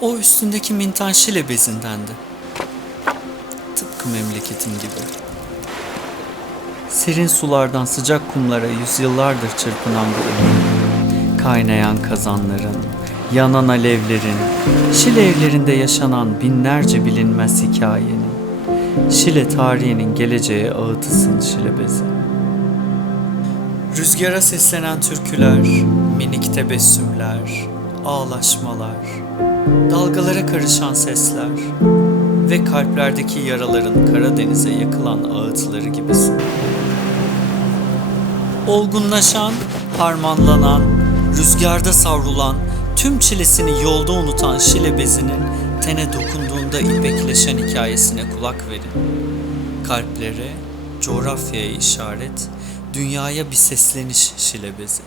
O üstündeki mintan şile bezindendi. Tıpkı memleketin gibi. Serin sulardan sıcak kumlara yüzyıllardır çırpınan bu ülke. Kaynayan kazanların, yanan alevlerin, Şile evlerinde yaşanan binlerce bilinmez hikayenin, Şile tarihinin geleceğe ağıtısın Şile bezi. Rüzgara seslenen türküler, minik tebessümler, ağlaşmalar, dalgalara karışan sesler ve kalplerdeki yaraların Karadeniz'e yakılan ağıtları gibisin. Olgunlaşan, harmanlanan, rüzgarda savrulan, tüm çilesini yolda unutan Şile bezinin tene dokunduğunda ipekleşen hikayesine kulak verin. Kalplere, coğrafyaya işaret, dünyaya bir sesleniş Şile bezi.